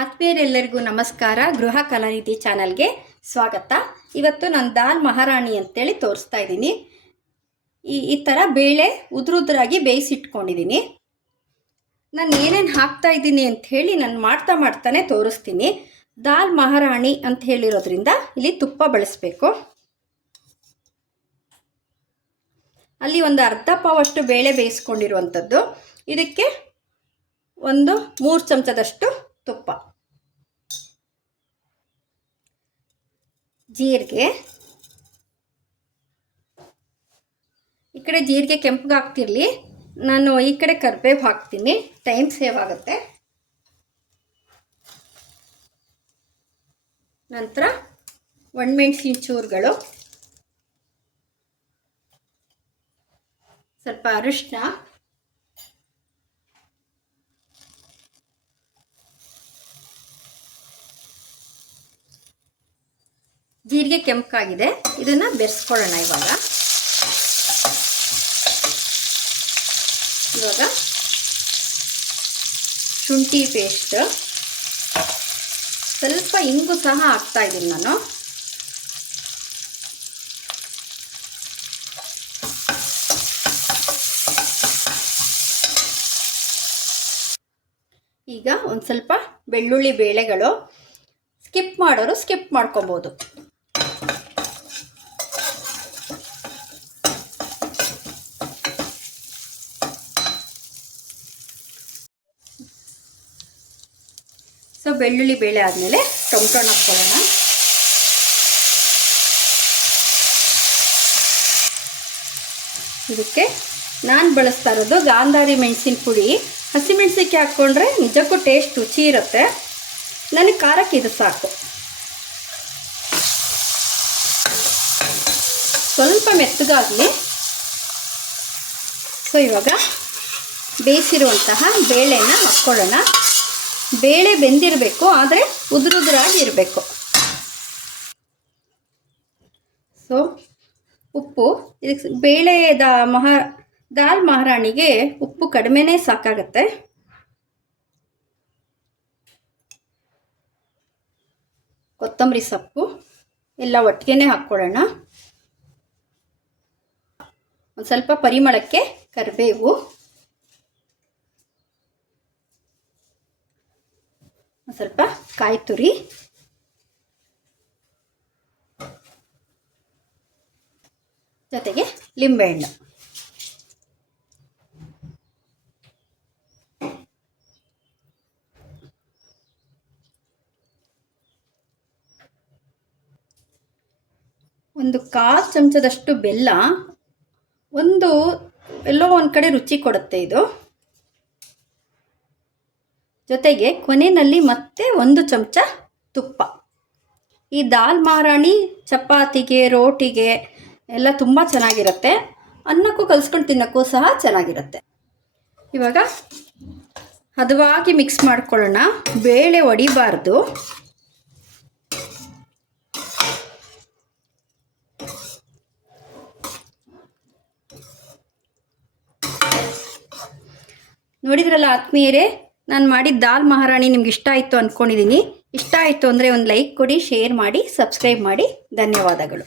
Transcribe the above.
ಆತ್ಮೀಯರೆಲ್ಲರಿಗೂ ನಮಸ್ಕಾರ. ಗೃಹ ಕಲಾನಿಧಿ ಚಾನಲ್ಗೆ ಸ್ವಾಗತ. ಇವತ್ತು ನಾನು ದಾಲ್ ಮಹಾರಾಣಿ ಅಂತೇಳಿ ತೋರಿಸ್ತಾ ಇದ್ದೀನಿ. ಈ ಥರ ಬೇಳೆ ಉದುರಾಗಿ ಬೇಯಿಸಿಟ್ಕೊಂಡಿದ್ದೀನಿ. ನಾನು ಏನೇನು ಹಾಕ್ತಾ ಇದ್ದೀನಿ ಅಂಥೇಳಿ ನಾನು ಮಾಡ್ತಾನೆ ತೋರಿಸ್ತೀನಿ. ದಾಲ್ ಮಹಾರಾಣಿ ಅಂತ ಹೇಳಿರೋದ್ರಿಂದ ಇಲ್ಲಿ ತುಪ್ಪ ಬಳಸಬೇಕು. ಅಲ್ಲಿ ಒಂದು ಅರ್ಧ ಪಾವಷ್ಟು ಬೇಳೆ ಬೇಯಿಸ್ಕೊಂಡಿರುವಂಥದ್ದು. ಇದಕ್ಕೆ ಒಂದು 3 ಚಮಚದಷ್ಟು ತುಪ್ಪ, ಜೀರಿಗೆ, ಈ ಕಡೆ ಜೀರಿಗೆ ಕೆಂಪಗೆ ಹಾಕ್ತಿರ್ಲಿ, ನಾನು ಈ ಕಡೆ ಕರಿಬೇವು ಹಾಕ್ತೀನಿ, ಟೈಮ್ ಸೇವ್ ಆಗುತ್ತೆ. ನಂತರ ಒಣಮೆಣಸಿನ ಚೂರುಗಳು, ಸ್ವಲ್ಪ ಅರಿಶಿನ, ಜೀರಿಗೆ ಕೆಂಪಾಗಿದೆ, ಇದನ್ನು ಬೆರೆಸ್ಕೊಳ್ಳೋಣ. ಇವಾಗ ಶುಂಠಿ ಪೇಸ್ಟ್, ಸ್ವಲ್ಪ ಇಂಗು ಸಹ ಹಾಕ್ತಾ ಇದ್ದೀನಿ ನಾನು. ಈಗ ಒಂದು ಸ್ವಲ್ಪ ಬೆಳ್ಳುಳ್ಳಿ ಬೇಳೆಗಳು, ಸ್ಕಿಪ್ ಮಾಡೋರು ಸ್ಕಿಪ್ ಮಾಡ್ಕೊಬೋದು. ಸೊ ಬೆಳ್ಳುಳ್ಳಿ ಬೇಳೆ ಆದಮೇಲೆ ಟೊಮೊಟೊ ಹಾಕ್ಕೊಳ್ಳೋಣ. ಇದಕ್ಕೆ ನಾನು ಬಳಸ್ತಾ ಇರೋದು ಗಾಂಧಾರಿ ಮೆಣಸಿನ ಪುಡಿ. ಹಸಿಮೆಣಸಿನ್ಕಾಯಿ ಹಾಕ್ಕೊಂಡ್ರೆ ನಿಜಕ್ಕೂ ಟೇಸ್ಟ್ ರುಚಿ ಇರುತ್ತೆ. ನನಗೆ ಖಾರಕ್ಕೆ ಇದು ಸಾಕು. ಸ್ವಲ್ಪ ಮೆತ್ತಗಾಗಲಿ. ಸೊ ಇವಾಗ ಬೇಯಿಸಿರುವಂತಹ ಬೇಳೆನ ಹಾಕ್ಕೊಳ್ಳೋಣ. ಬೇಳೆ ಬೆಂದಿರಬೇಕು, ಆದರೆ ಉದುರಾಗಿ ಇರಬೇಕು. ಸೊ ಉಪ್ಪು, ಇದಕ್ಕೆ ಬೇಳೆ ದಾಲ್ ಮಹಾರಾಣಿಗೆ ಉಪ್ಪು ಕಡಿಮೆನೇ ಸಾಕಾಗತ್ತೆ. ಕೊತ್ತಂಬರಿ ಸೊಪ್ಪು ಎಲ್ಲ ಒಟ್ಟಿಗೆ ಹಾಕ್ಕೊಳ್ಳೋಣ. ಒಂದು ಸ್ವಲ್ಪ ಪರಿಮಳಕ್ಕೆ ಕರಿಬೇವು, ಸ್ವಲ್ಪ ಕಾಯಿ ತುರಿ, ಜೊತೆಗೆ ಲಿಂಬೆಹಣ್ಣು. ಒಂದು 1/4 ಚಮಚದಷ್ಟು ಬೆಲ್ಲ. ಎಲ್ಲೋ ಒಂದು ಕಡೆ ರುಚಿ ಕೊಡುತ್ತೆ ಇದು. ಜೊತೆಗೆ ಕೊನೆಯಲ್ಲಿ ಮತ್ತೆ 1 ಚಮಚ ತುಪ್ಪ. ಈ ದಾಲ್ ಮಹಾರಾಣಿ ಚಪಾತಿಗೆ, ರೋಟಿಗೆ ಎಲ್ಲ ತುಂಬ ಚೆನ್ನಾಗಿರುತ್ತೆ. ಅನ್ನಕ್ಕೂ ಕಲಿಸ್ಕೊಂಡು ತಿನ್ನೋಕ್ಕೂ ಸಹ ಚೆನ್ನಾಗಿರುತ್ತೆ. ಇವಾಗ ಹದವಾಗಿ ಮಿಕ್ಸ್ ಮಾಡ್ಕೊಳ್ಳೋಣ. ಬೇಳೆ ಒಡಿಬಾರ್ದು. ನೋಡಿದ್ರಲ್ಲ ಆತ್ಮೀಯರೇ, ನಾನು ಮಾಡಿದ ದಾಲ್ ಮಹಾರಾಣಿ ನಿಮ್ಗೆ ಇಷ್ಟ ಆಯಿತು ಅಂದ್ಕೊಂಡಿದ್ದೀನಿ. ಇಷ್ಟ ಆಯಿತು ಅಂದರೆ ಒಂದು ಲೈಕ್ ಕೊಡಿ, ಶೇರ್ ಮಾಡಿ, ಸಬ್ಸ್ಕ್ರೈಬ್ ಮಾಡಿ. ಧನ್ಯವಾದಗಳು.